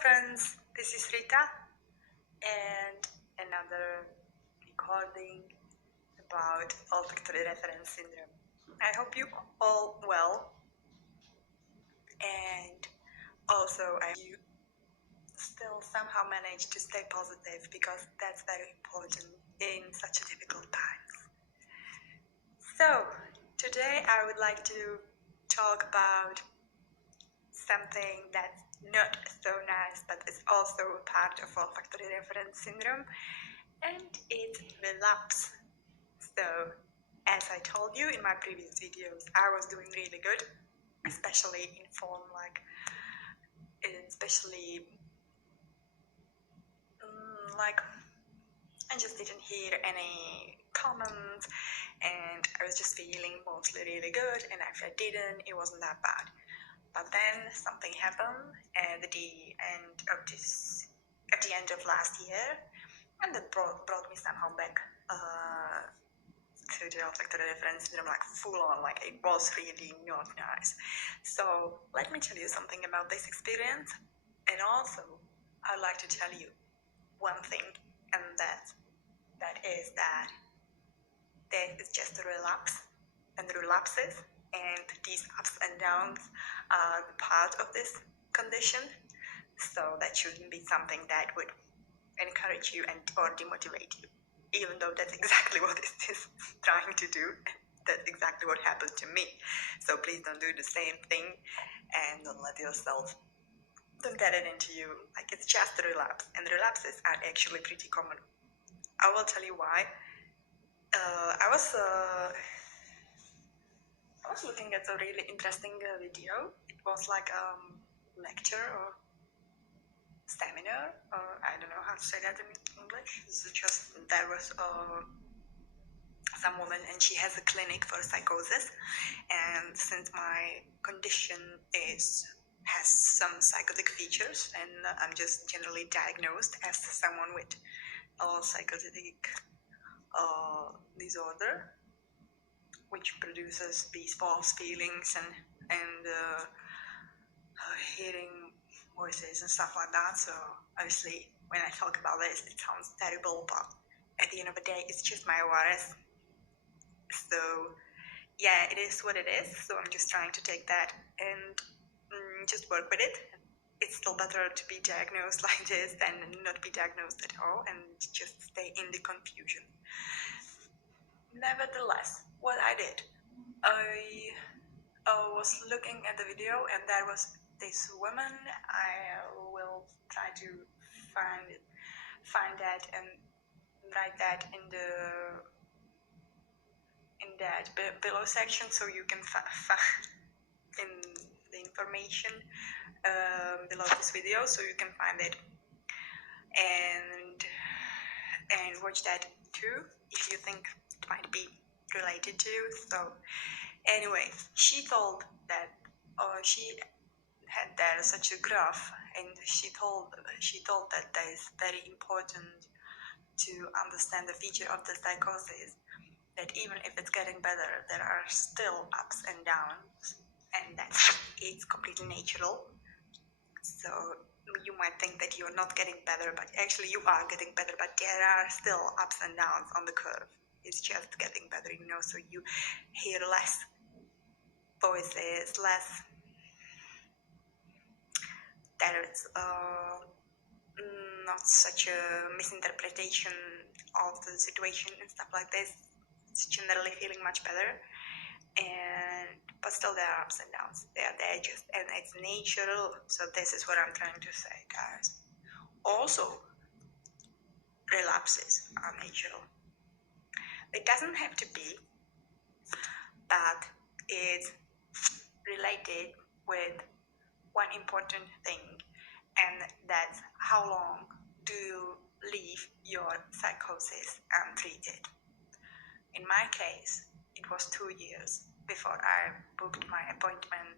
friends, this is Rita and another recording about olfactory reference syndrome. I hope you all well, and also I hope you still somehow manage to stay positive, because that's very important in such a difficult times. So today I would like to talk about something that's not so nice, but is also a part of olfactory reference syndrome, and it's relapse. So, as I told you in my previous videos, I was doing really good, especially in form I just didn't hear any comments, and I was just feeling mostly really good, and if I didn't, it wasn't that bad. But then something happened at the end of last year, and that brought me somehow back to the olfactory reference syndrome, like full on, like it was really not nice. So let me tell you something about this experience, and also I'd like to tell you one thing, and that is that there is just a relapse and relapses, and these ups and downs are part of this condition. So that shouldn't be something that would encourage you or demotivate you, even though that's exactly what it is trying to do. That's exactly what happened to me. So please don't do the same thing, and don't get it into you. Like, it's just a relapse, and relapses are actually pretty common. I will tell you why. I was looking at a really interesting video. It was like a lecture or seminar, or I don't know how to say that in English. It's just, there was some woman, and she has a clinic for psychosis, and since my condition has some psychotic features, and I'm just generally diagnosed as someone with a psychotic disorder, which produces these false feelings and hearing voices and stuff like that. So obviously when I talk about this, it sounds terrible, but at the end of the day, it's just my ORS. So yeah, it is what it is. So I'm just trying to take that and just work with it. It's still better to be diagnosed like this than not be diagnosed at all and just stay in the confusion. Nevertheless, what I did, I was looking at the video, and there was this woman. I will try to find that and write that in that below section, so you can in the information below this video, so you can find it and watch that too if you think it might be related to. So anyway, she told that she had there such a graph, and she told that that is very important to understand the feature of the psychosis, that even if it's getting better, there are still ups and downs, and that it's completely natural. So you might think that you're not getting better, but actually you are getting better, but there are still ups and downs on the curve. It's just getting better, so you hear less voices, less, there's not such a misinterpretation of the situation and stuff like this. It's generally feeling much better, but still there are ups and downs. They are there, and it's natural. So this is what I'm trying to say, guys. Also, relapses are natural. It doesn't have to be, but it's related with one important thing, and that's how long do you leave your psychosis untreated. In my case, it was 2 years before I booked my appointment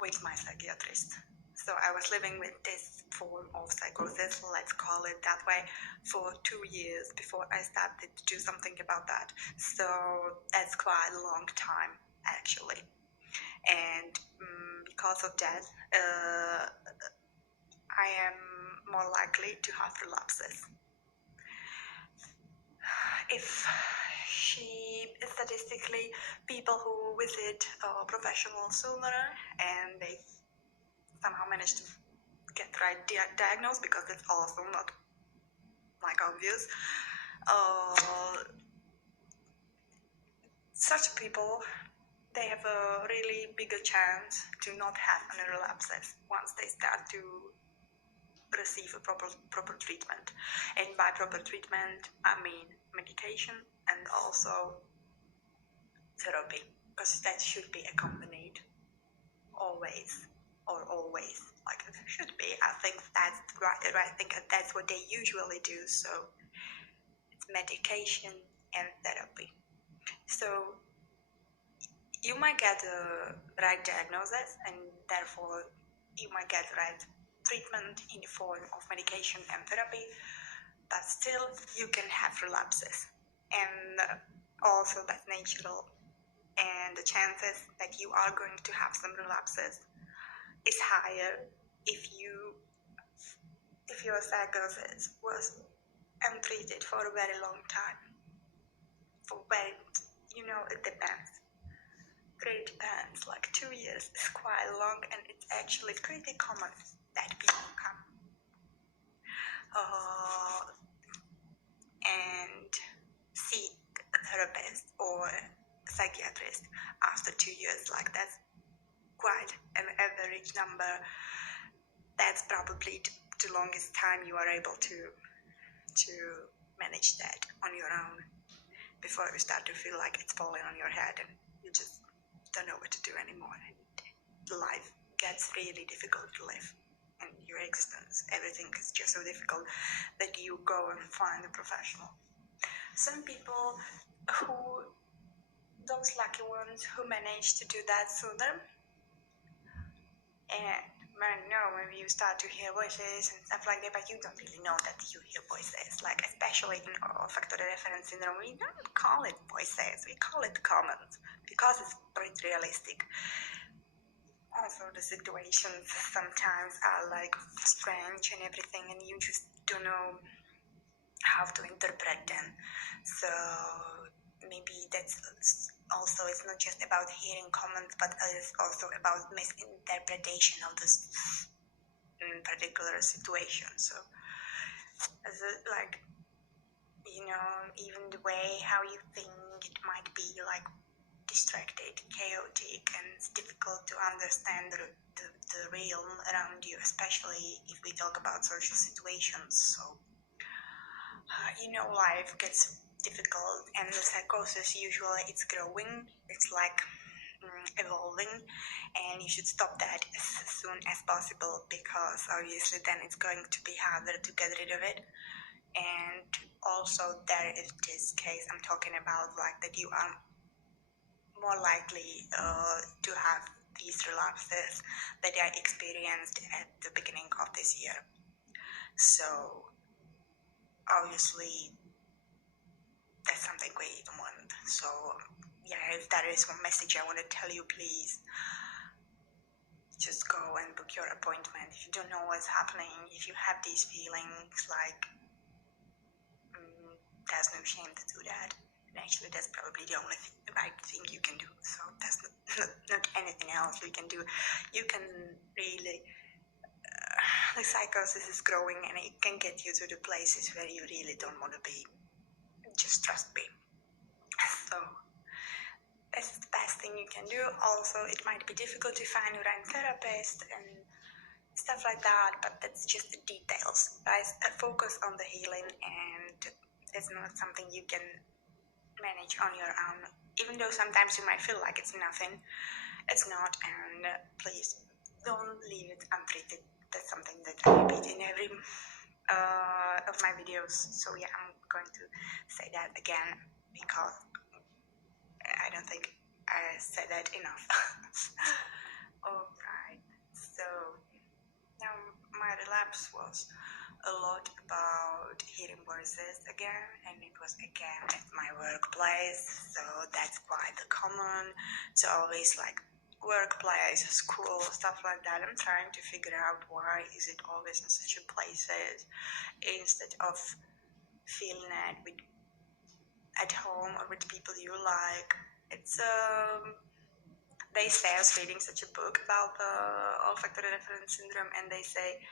with my psychiatrist. So I was living with this form of psychosis, let's call it that way, for 2 years before I started to do something about that. So that's quite a long time, actually. And because of that, I am more likely to have relapses. If statistically, people who visit a professional sooner and they somehow manage to get right diagnosed, because it's also not like obvious, such people, they have a really bigger chance to not have any relapses once they start to receive a proper treatment. And by proper treatment, I mean medication and also therapy, because that should be accompanied always, like it should be. I think that's right. I think that's what they usually do. So it's medication and therapy. So you might get the right diagnosis, and therefore you might get the right treatment in the form of medication and therapy, but still you can have relapses. And also that's natural. And the chances that you are going to have some relapses is higher if your psychosis was untreated for a very long time. It depends. It depends. Like 2 years is quite long, and it's actually pretty common that people come and see a therapist or a psychiatrist after 2 years. Like that's quite an average number. That's probably the longest time you are able to manage that on your own before you start to feel like it's falling on your head and you just don't know what to do anymore. And life gets really difficult to live, and your existence, everything is just so difficult that you go and find a professional. Some people those lucky ones who manage to do that sooner, and maybe you start to hear voices and stuff like that, but you don't really know that you hear voices. Like especially in olfactory reference syndrome, we don't call it voices, we call it comments, because it's pretty realistic. Also, the situations sometimes are like strange and everything, and you just don't know how to interpret them. So maybe that's also, it's not just about hearing comments, but it's also about misinterpretation of this particular situation. So even the way how you think, it might be like distracted, chaotic, and it's difficult to understand the realm around you, especially if we talk about social situations. So life gets difficult, and the psychosis usually it's growing, it's like evolving, and you should stop that as soon as possible, because obviously then it's going to be harder to get rid of it. And also there is this case I'm talking about, like that you are more likely to have these relapses that I experienced at the beginning of this year. So obviously that's something we don't want. So if that is one message I want to tell you, please just go and book your appointment. If you don't know what's happening, if you have these feelings, like there's no shame to do that. And actually that's probably the only right thing you can do. So that's not anything else you can do. You can really the psychosis is growing, and it can get you to the places where you really don't want to be. Just trust me. So that's the best thing you can do. Also, it might be difficult to find your own therapist and stuff like that, but that's just the details. Guys, focus on the healing, and it's not something you can manage on your own. Even though sometimes you might feel like it's nothing, it's not. And please don't leave it untreated. That's something that I repeat in every of my videos. So I'm going to say that again, because I don't think I said that enough. Alright, so now my relapse was a lot about hearing voices again, and it was again at my workplace, so that's quite common. So always like workplace, school, stuff like that. I'm trying to figure out why is it always in such a places instead of feeling it with at home or with people you like. It's they say, I was reading such a book about the olfactory reference syndrome, and they say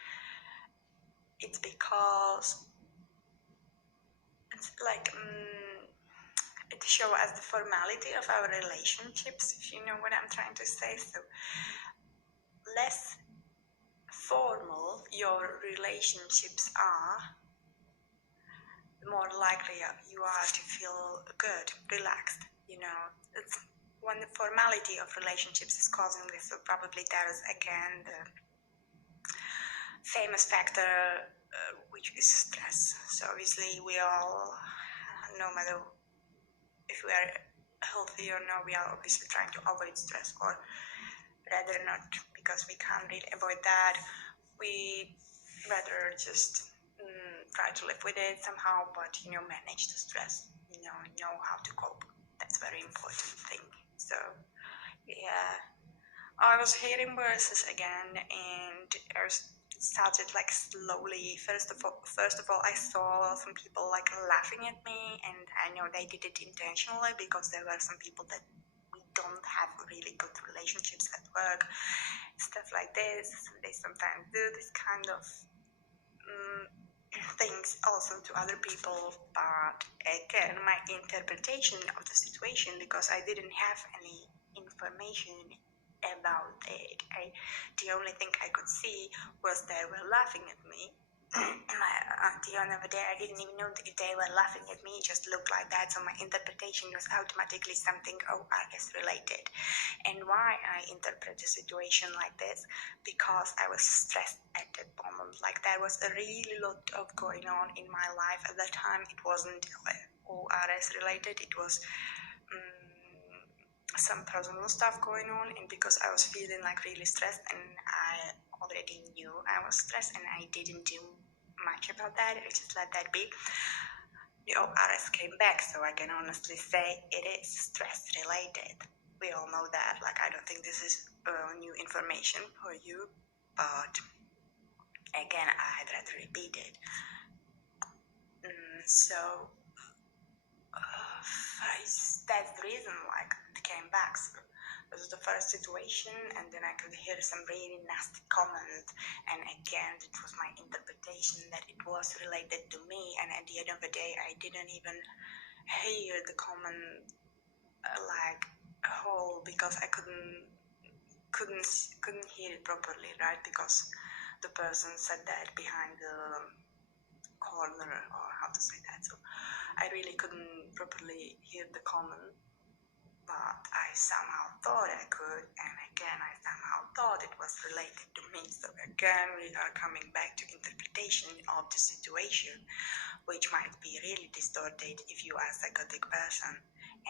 it's because it's like it shows as the formality of our relationships, if you know what I'm trying to say. So less formal your relationships are, the more likely you are to feel good, relaxed. You know, it's when the formality of relationships is causing this. So probably that is again the famous factor, which is stress. So obviously we all, no matter if we are healthy or not, we are obviously trying to avoid stress, or rather not, because we can't really avoid that. We rather just try to live with it somehow, but manage the stress, know how to cope. That's very important thing. So yeah, I was hearing verses again, and I started like slowly. First of all, I saw some people like laughing at me, and I know they did it intentionally, because there were some people that we don't have really good relationships at work, stuff like this. They sometimes do this kind of things also to other people, but again, my interpretation of the situation, because I didn't have any information about it, the only thing I could see was they were laughing at me. At the end of the day, I didn't even know that they were laughing at me. It just looked like that, so my interpretation was automatically something ORS related. And why I interpret the situation like this? Because I was stressed at that moment. Like, there was a really lot of going on in my life at that time. It wasn't ORS related. It was some personal stuff going on, and because I was feeling like really stressed, and I already knew I was stressed, and I didn't do much about that. I just let that be. The ORS came back, so I can honestly say it is stress related. We all know that. Like, I don't think this is new information for you, but again, I'd rather repeat it. So that's the reason, like, it came back. So this was the first situation, and then I could hear some really nasty comments, and again, it was my interpretation that it was related to me, and at the end of the day, I didn't even hear the comment like whole, because I couldn't hear it properly, right? Because the person said that behind the corner, or how to say that. So I really couldn't properly hear the comment, but I somehow thought I could, and again, I somehow thought it was related to me. So again, we are coming back to interpretation of the situation, which might be really distorted if you are a psychotic person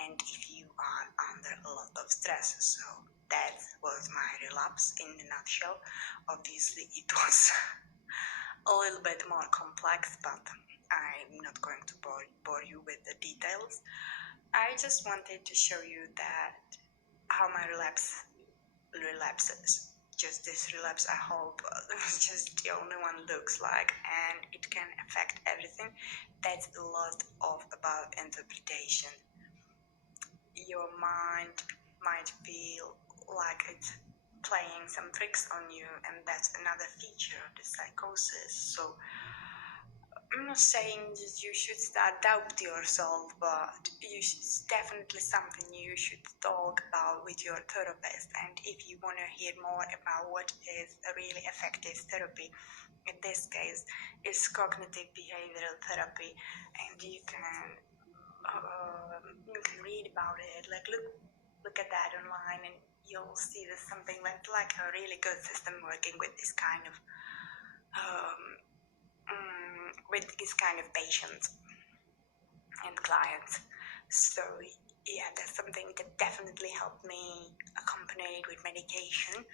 and if you are under a lot of stress. So that was my relapse in a nutshell. Obviously, it was a little bit more complex, but I'm not going to bore you with the details. I just wanted to show you that how my relapses. Just this relapse, I hope, just the only one looks like, and it can affect everything. That's a lot about interpretation. Your mind might feel like it's playing some tricks on you, and that's another feature of the psychosis. So I'm not saying that you should start doubt yourself, but it's definitely something you should talk about with your therapist. And if you want to hear more about what is a really effective therapy, in this case, it's cognitive behavioral therapy, and you can read about it. Like, look at that online, and you'll see there's something like a really good system working with this kind of patients and clients. So yeah, that's something that definitely helped me, accompanied with medication.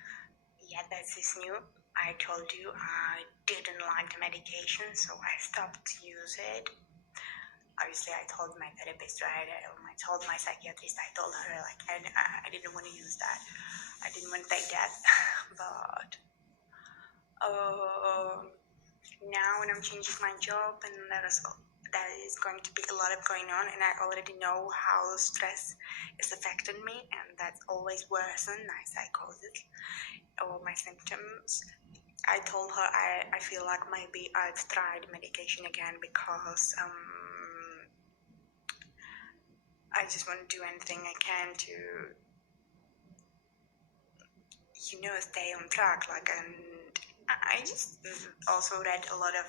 Yeah, that's new. I told you I didn't like the medication, so I stopped to use it. Obviously, I told my therapist, right, or my told my psychiatrist, I told her like I didn't want to use that. I didn't want to take that. But now when I'm changing my job, and that is going to be a lot of going on, and I already know how stress is affecting me, and that's always worsened my psychosis or my symptoms. I told her I feel like maybe I've tried medication again because I just want to do anything I can to, stay on track. And I just also read a lot of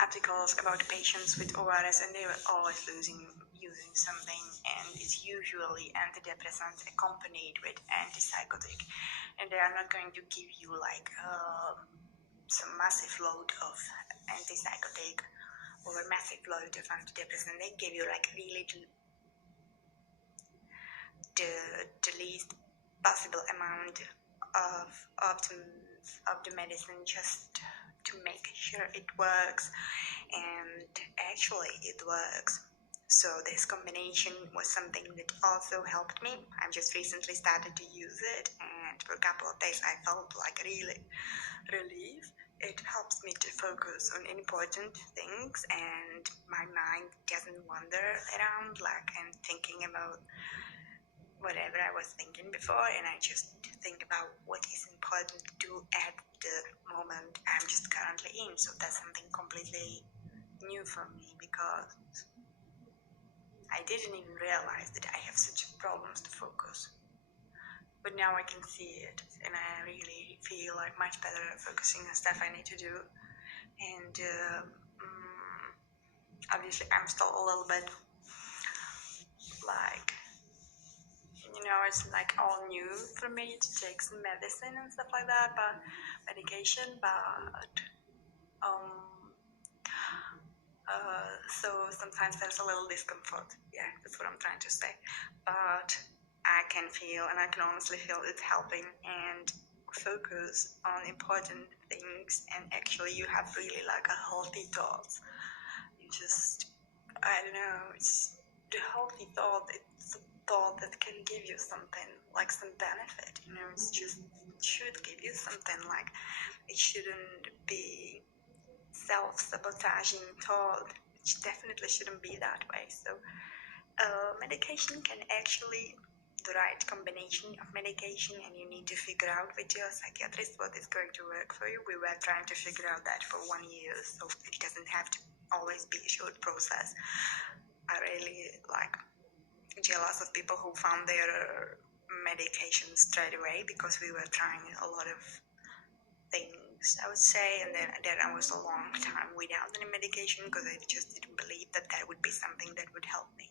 articles about patients with ORS, and they were always using something, and it's usually antidepressants accompanied with antipsychotic, and they are not going to give you like some massive load of antipsychotic or a massive load of antidepressant. They give you like really the least possible amount of the medicine, just to make sure it works, and actually it works. So this combination was something that also helped me. I've just recently started to use it, and for a couple of days I felt like really relief. It helps me to focus on important things, and my mind doesn't wander around and thinking about whatever I was thinking before, and I just think about what is important to do at the moment I'm just currently in. So that's something completely new for me, because I didn't even realize that I have such problems to focus. But now I can see it, and I really feel like much better at focusing on stuff I need to do. And obviously I'm still a little bit it's like all new for me to take some medicine and stuff like that, but medication, so sometimes there's a little discomfort. Yeah, that's what I'm trying to say. But I can feel, and I can honestly feel it's helping, and focus on important things, and actually you have really like a healthy thoughts. You just, I don't know, it's the healthy thought, it's a thought that can give you something, like some benefit, it's just, it should give you something, like it shouldn't be self-sabotaging thought. It definitely shouldn't be that way. So medication can actually, the right combination of medication, and you need to figure out with your psychiatrist what is going to work for you. We were trying to figure out that for 1 year, so it doesn't have to always be a short process. I really jealous of people who found their medication straight away, because we were trying a lot of things, I would say, and then I was a long time without any medication, because I just didn't believe that would be something that would help me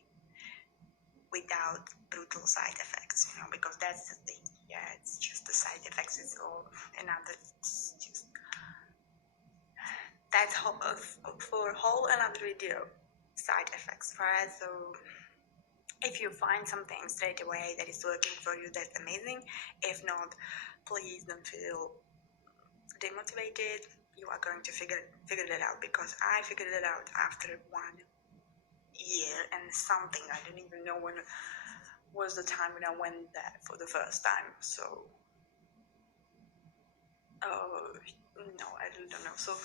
without brutal side effects, because that's the thing. Yeah, it's just the side effects is all another, it's just, that's for a whole another video, side effects, right? So if you find something straight away that is working for you, that's amazing. If not, please don't feel demotivated. You are going to figure that out, because I figured it out after 1 year and something. I didn't even know when was the time when I went there for the first time. So no, I really don't know. So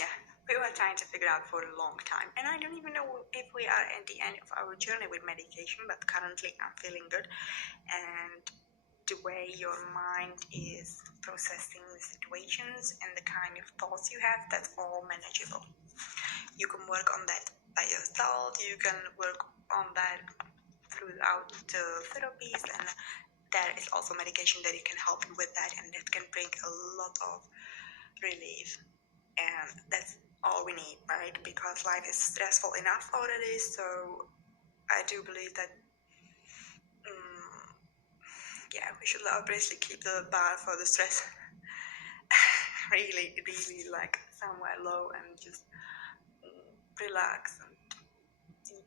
yeah, we were trying to figure out for a long time, and I don't even know if we are at the end of our journey with medication, but currently I'm feeling good, and the way your mind is processing the situations and the kind of thoughts you have, that's all manageable. You can work on that by yourself. You can work on that throughout the therapies, and there is also medication that you can help you with that, and that can bring a lot of relief. And that's all we need, right? Because life is stressful enough already. So I do believe that yeah, we should obviously keep the bar for the stress really somewhere low, and just relax and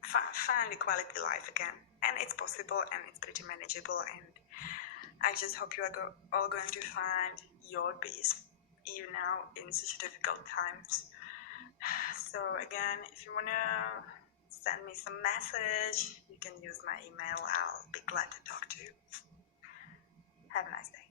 find a quality life again. And it's possible, and it's pretty manageable, and I just hope you are all going to find your peace, even now in such difficult times. So again, if you wanna send me some message. You can use my email. I'll be glad to talk to you. Have a nice day.